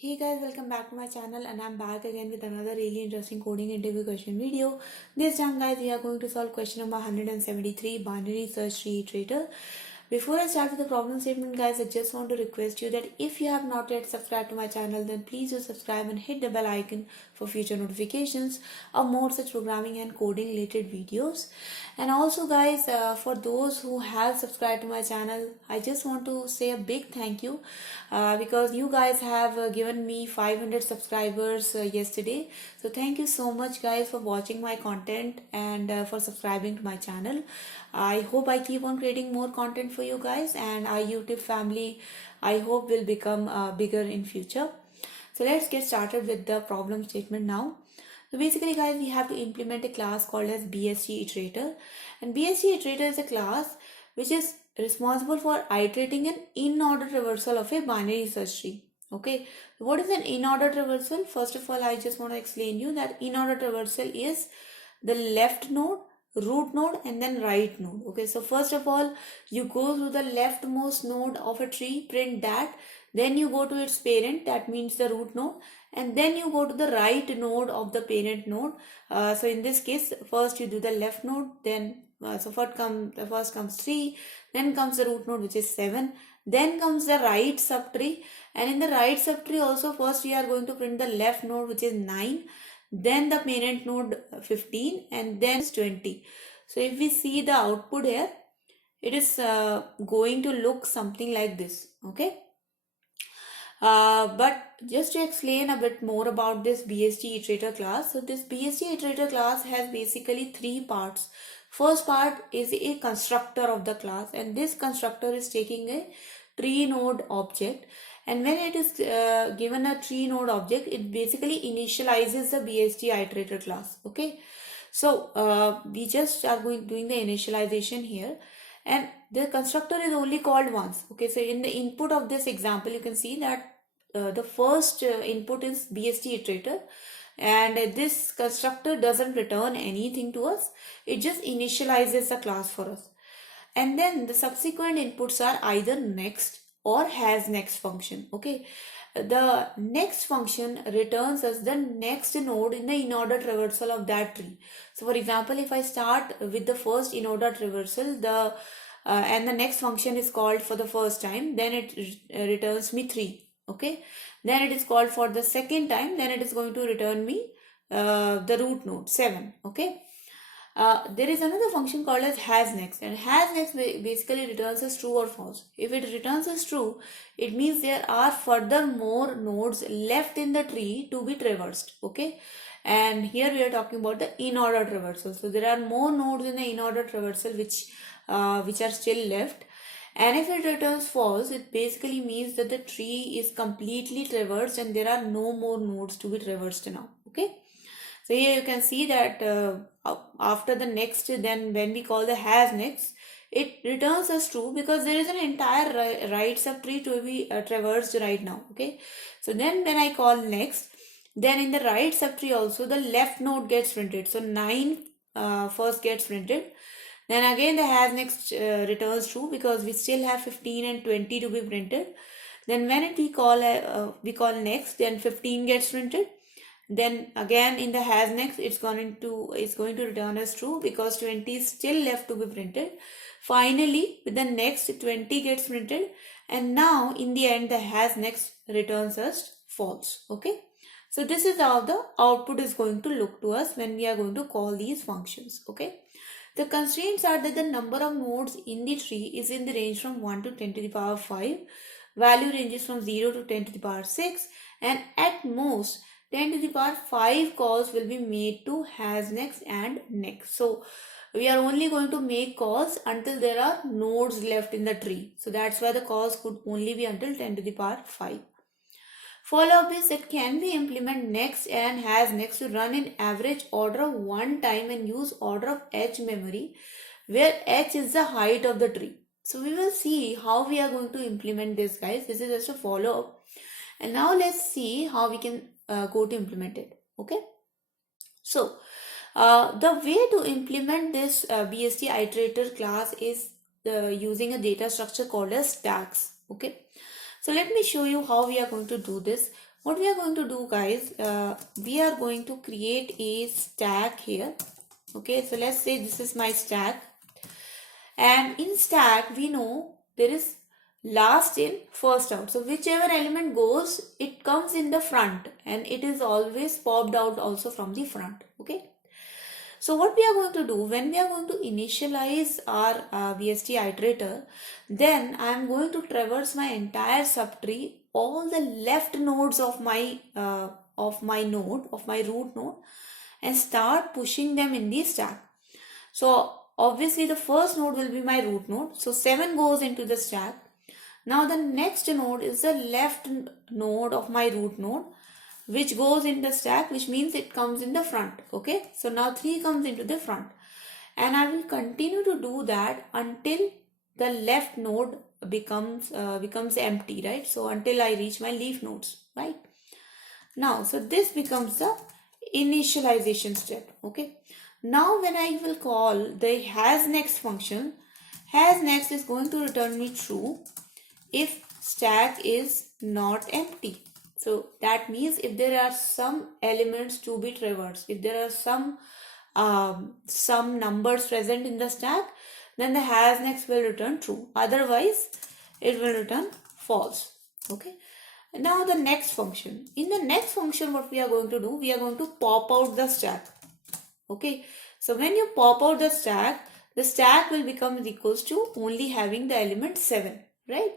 Hey guys, welcome back to my channel and I'm back again with another really interesting coding interview question video. This time guys, we are going to solve question number 173, binary search tree iterator. Before I start with the problem statement guys, I just want to request you that if you have not yet subscribed to my channel, then please do subscribe and hit the bell icon for future notifications of more such programming and coding related videos. And also guys, for those who have subscribed to my channel, I just want to say a big thank you because you guys have given me 500 subscribers yesterday. So thank you so much guys for watching my content and for subscribing to my channel. I hope I keep on creating more content for you guys, and our YouTube family I hope will become bigger in future. So let's get started with the problem statement now. So basically guys, we have to implement a class called as BST iterator, and BST iterator is a class which is responsible for iterating an in-order traversal of a binary search tree. Okay, what is an in-order traversal? First of all, I just want to explain you that in-order traversal is the left node, root node, and then right node. Okay, so first of all, you go through the leftmost node of a tree, print that, then you go to its parent, that means the root node, and then you go to the right node of the parent node. So in this case, first you do the left node, then so first comes 3, then comes the root node which is 7, then comes the right subtree, and in the right subtree also first we are going to print the left node which is 9, then the parent node 15, and then 20. So if we see the output here, it is going to look something like this. Okay. But just to explain a bit more about this BST iterator class. So this BST iterator class has basically 3 parts. First part is a constructor of the class, and this constructor is taking a tree node object, and when it is given a tree node object, it basically initializes the BST iterator class. Okay, so we just are doing the initialization here, and the constructor is only called once. Okay, so in the input of this example, you can see that the first input is BST iterator, and this constructor doesn't return anything to us. It just initializes the class for us, and then the subsequent inputs are either next or has next function. Okay, the next function returns us the next node in the in-order traversal of that tree. So for example, if I start with the first in-order traversal, and the next function is called for the first time, then it returns me 3. Okay, then it is called for the second time, then it is going to return me the root node 7. Okay, there is another function called as has next, and has next basically returns as true or false. If it returns as true, it means there are further more nodes left in the tree to be traversed. Okay, and here we are talking about the in-order traversal. So there are more nodes in the in-order traversal which are still left. And if it returns false, it basically means that the tree is completely traversed and there are no more nodes to be traversed now. Okay, so here you can see that after the next, then when we call the has next, it returns as true because there is an entire right subtree to be traversed right now. Okay, so then when I call next, then in the right subtree also the left node gets printed. So 9 first gets printed. Then again the has next returns true because we still have 15 and 20 to be printed. Then when we call next, then 15 gets printed. Then again in the has next, it's going to return as true because 20 is still left to be printed. Finally, with the next 20 gets printed, and now in the end the has next returns as false. Okay, so this is how the output is going to look to us when we are going to call these functions. Okay, the constraints are that the number of nodes in the tree is in the range from 1 to 10 to the power 5. Value ranges from 0 to 10 to the power 6, and at most 10 to the power 5 calls will be made to has next and next. So we are only going to make calls until there are nodes left in the tree. So that's why the calls could only be until 10 to the power 5. Follow-up is that can we implement next and has next to run in average order of 1 time and use order of h memory, where h is the height of the tree. So we will see how we are going to implement this, guys. This is just a follow-up. And now let's see how we can go to implement it. Okay, so the way to implement this BST iterator class is using a data structure called as stacks. Okay, So let me show you how we are going to do this. What we are going to do, guys, we are going to create a stack here. Okay, so let's say this is my stack, and in stack we know there is last in first out. So whichever element goes, it comes in the front, and it is always popped out also from the front. Okay, so what we are going to do, when we are going to initialize our BST iterator, then I am going to traverse my entire subtree, all the left nodes of my root node, and start pushing them in the stack. So obviously the first node will be my root node. So 7 goes into the stack. Now the next node is the left node of my root node, which goes in the stack, which means it comes in the front. Okay, so now 3 comes into the front, and I will continue to do that until the left node becomes empty, right? So until I reach my leaf nodes, right? Now, so this becomes the initialization step. Okay, now when I will call the hasNext function, hasNext is going to return me true if stack is not empty. So that means if there are some elements to be traversed, if there are some numbers present in the stack, then the hasNext will return true. Otherwise, it will return false. Okay. Now the next function. In the next function, what we are going to do, we are going to pop out the stack. Okay. So when you pop out the stack will become equals to only having the element 7, right?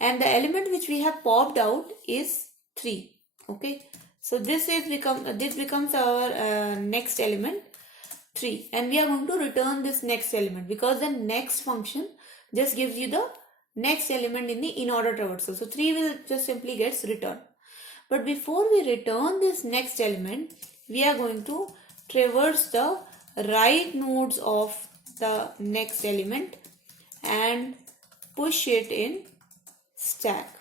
And the element which we have popped out is 3. Okay, so this becomes our next element 3, and we are going to return this next element because the next function just gives you the next element in the in-order traversal. So 3 will just simply gets returned. But before we return this next element, we are going to traverse the right nodes of the next element and push it in stack.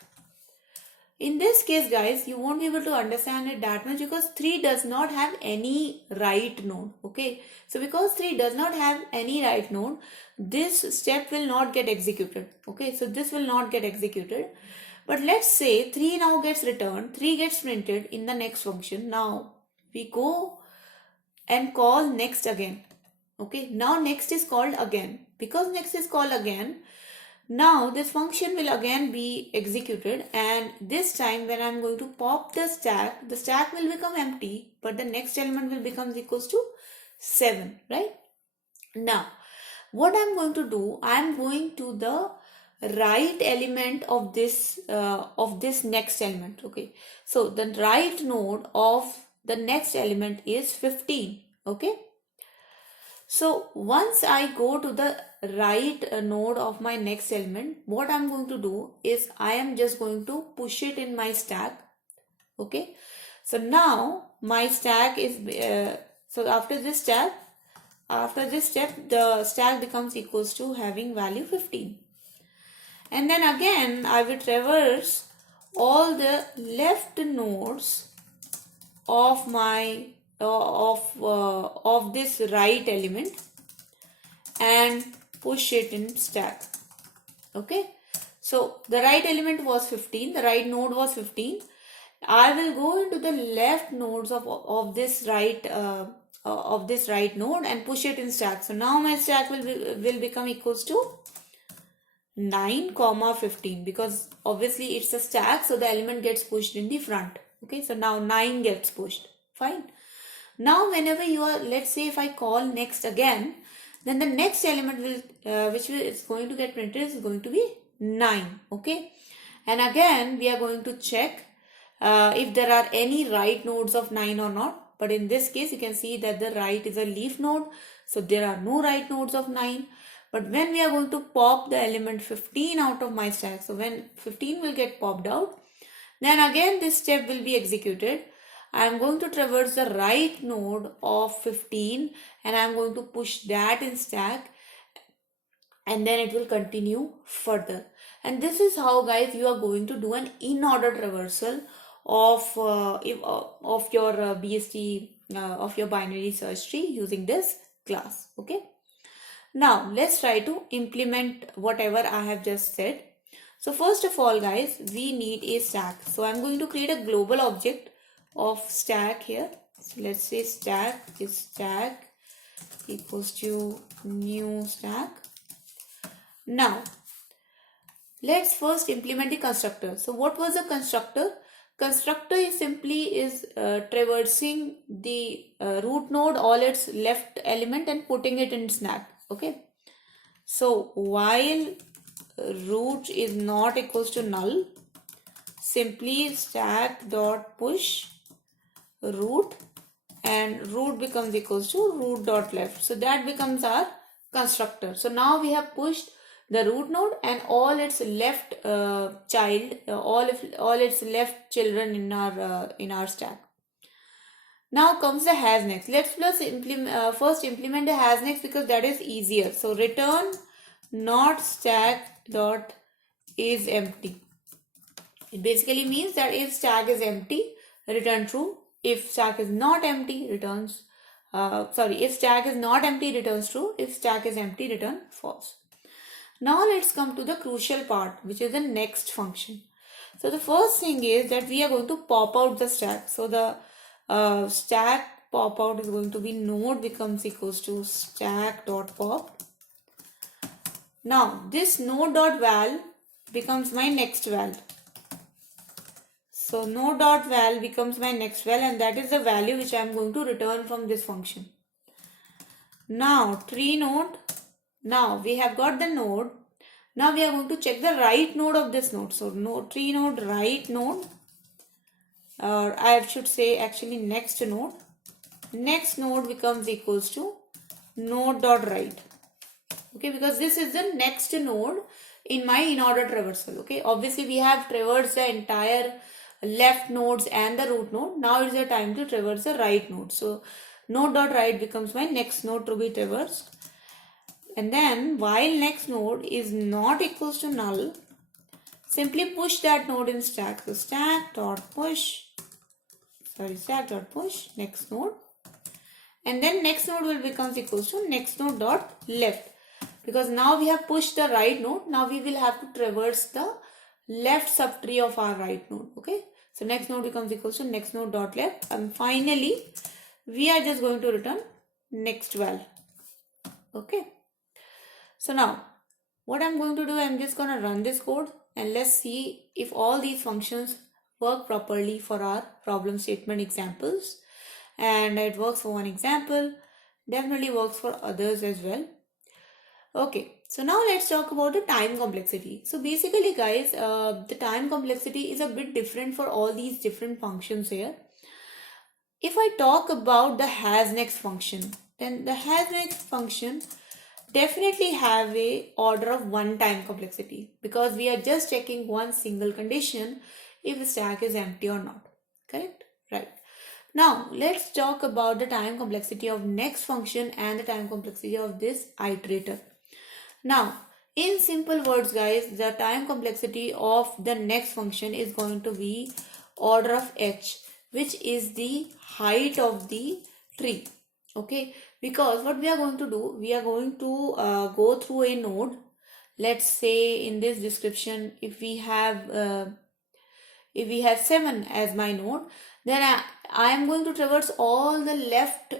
In this case, guys, you won't be able to understand it that much because 3 does not have any right node. Okay, so because 3 does not have any right node, this step will not get executed. Okay, so this will not get executed. But let's say 3 now gets returned, 3 gets printed in the next function. Now we go and call next again. Okay, now next is called again. Because next is called again, now this function will again be executed, and this time when I am going to pop the stack will become empty, but the next element will become equals to 7, right? Now what I am going to do, I am going to the right element of this next element. Okay, so the right node of the next element is 15. Okay, so once I go to the right node of my next element, what I'm going to do is I am just going to push it in my stack. Okay, so now my stack is so after this step the stack becomes equals to having value 15, and then again I will traverse all the left nodes of my of this right element and push it in stack. Okay, so the right element was 15, the right node was 15. I will go into the left nodes of this right node and push it in stack. So now my stack will become equals to 9, 15, because obviously it's a stack, so the element gets pushed in the front. Okay, so now 9 gets pushed. Fine. Now whenever you are, let's say if I call next again, then the next element will is going to get printed is going to be 9. Okay, and again we are going to check if there are any right nodes of 9 or not. But in this case you can see that the right is a leaf node, so there are no right nodes of 9. But when we are going to pop the element 15 out of my stack, so when 15 will get popped out, then again this step will be executed. I am going to traverse the right node of 15 and I am going to push that in stack, and then it will continue further. And this is how, guys, you are going to do an in-order traversal of your BST of your binary search tree using this class. Okay, now let's try to implement whatever I have just said. So first of all guys, we need a stack. So I'm going to create a global object of stack here. So let's say stack is stack equals to new stack. Now let's first implement the constructor. So what was the constructor? Constructor is simply traversing the root node, all its left element, and putting it in stack. Okay. So while root is not equals to null, simply stack dot push root, and root becomes equals to root dot left. So that becomes our constructor. So now we have pushed the root node and all its left all its left children in our stack. Now comes the has next. Let's first implement the has next because that is easier. So return not stack dot is empty. It basically means that if stack is empty, return true. If stack is not empty, returns if stack is not empty, returns true. If stack is empty, return false. Now let's come to the crucial part, which is the next function. So the first thing is that we are going to pop out the stack. So the stack pop out is going to be node becomes equals to stack dot pop. Now this node dot val becomes my next val. So node dot val becomes my next val, and that is the value which I am going to return from this function. Now tree node. Now we have got the node. Now we are going to check the right node of this node. So tree node right node, or I should say actually next node. Next node becomes equals to node dot right. Okay, because this is the next node in my in-order traversal. Okay, obviously we have traversed the entire left nodes and the root node. Now is the time to traverse the right node. So node dot right becomes my next node to be traversed. And then while next node is not equals to null, simply push that node in stack. So stack dot push next node, and then next node will becomes equals to next node dot left, because now we have pushed the right node. Now we will have to traverse the left subtree of our right node. Okay, so next node becomes equals to next node dot left, and finally we are just going to return next val. Okay, so now what I'm going to do, I'm just going to run this code and let's see if all these functions work properly for our problem statement examples. And it works for one example, definitely works for others as well. Okay, so now let's talk about the time complexity. So basically guys, the time complexity is a bit different for all these different functions here. If I talk about the has next function, then the has next function definitely have a order of 1 time complexity, because we are just checking one single condition if the stack is empty or not. Correct? Right. Now let's talk about the time complexity of next function and the time complexity of this iterator. Now in simple words guys, the time complexity of the next function is going to be order of h, which is the height of the tree. Okay, because what we are going to do, we are going to go through a node. Let's say in this description, if we have 7 as my node, then I am going to traverse all the left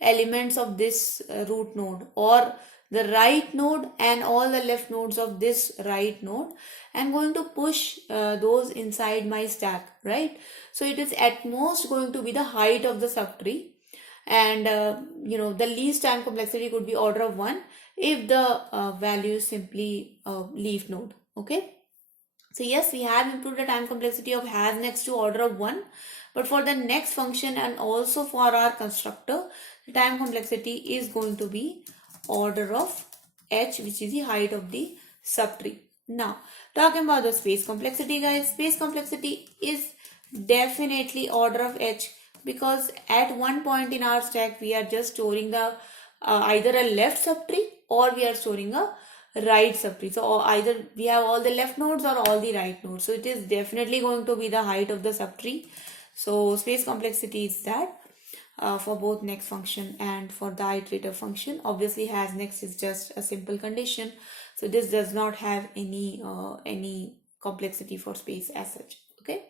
elements of this root node, or the right node and all the left nodes of this right node. I'm going to push those inside my stack, right? So it is at most going to be the height of the subtree, and the least time complexity could be order of 1 if the value is simply leaf node. Okay, so yes, we have improved the time complexity of has next to order of 1, but for the next function and also for our constructor, the time complexity is going to be order of h, which is the height of the subtree. Now talking about the space complexity guys, space complexity is definitely order of h, because at one point in our stack we are just storing the either a left subtree or we are storing a right subtree. So either we have all the left nodes or all the right nodes. So it is definitely going to be the height of the subtree. So space complexity is that for both next function and for the iterator function. Obviously has next is just a simple condition. So this does not have any complexity for space as such. Okay.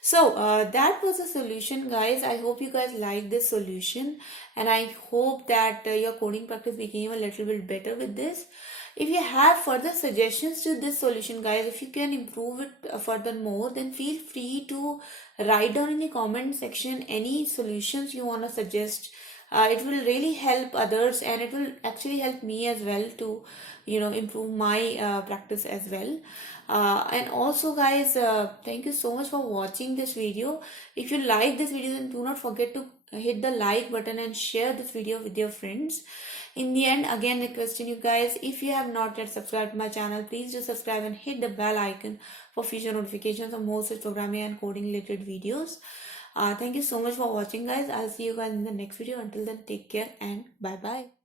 So that was the solution, guys. I hope you guys like this solution, and I hope that your coding practice became a little bit better with this. If you have further suggestions to this solution, guys, if you can improve it further more, then feel free to write down in the comment section any solutions you want to suggest. It will really help others, and it will actually help me as well to improve my practice as well. And also, guys, thank you so much for watching this video. If you like this video, then do not forget to hit the like button and share this video with your friends. In the end, again requesting you guys, if you have not yet subscribed to my channel, please do subscribe and hit the bell icon for future notifications of more such programming and coding related videos. Thank you so much for watching, guys. I'll see you guys in the next video. Until then, take care and bye bye.